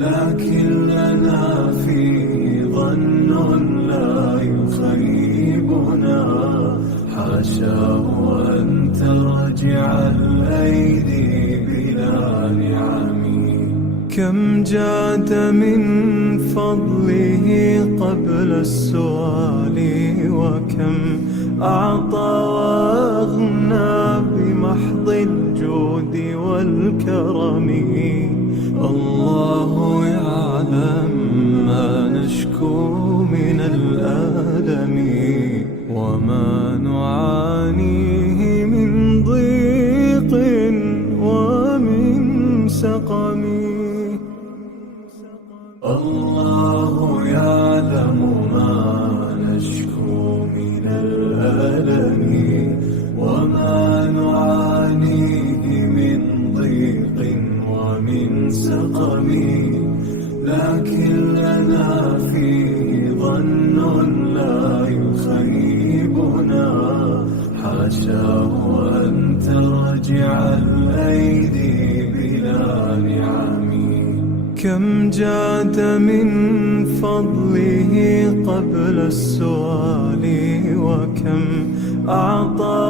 لكن لنا فيه ظن لا يخيبنا، حاشاه أن ترجع الأيدي بلا نعم. كم جاد من فضله قبل السؤال، وكم أعطى وأغنى بمحض الجود والكرم. الله يعلم ما نشكو من الألم، وما نعانيه من ضيق ومن سقم. الله يعلم ما نشكو من الألم، وما نعانيه من ضيق ومن سقم. لكن لنا فيه ظن لا يخيبنا، حاشاه أن ترجع الأيدي بلا نعم. كم جاد من فضله قبل السؤال، وكم أعطى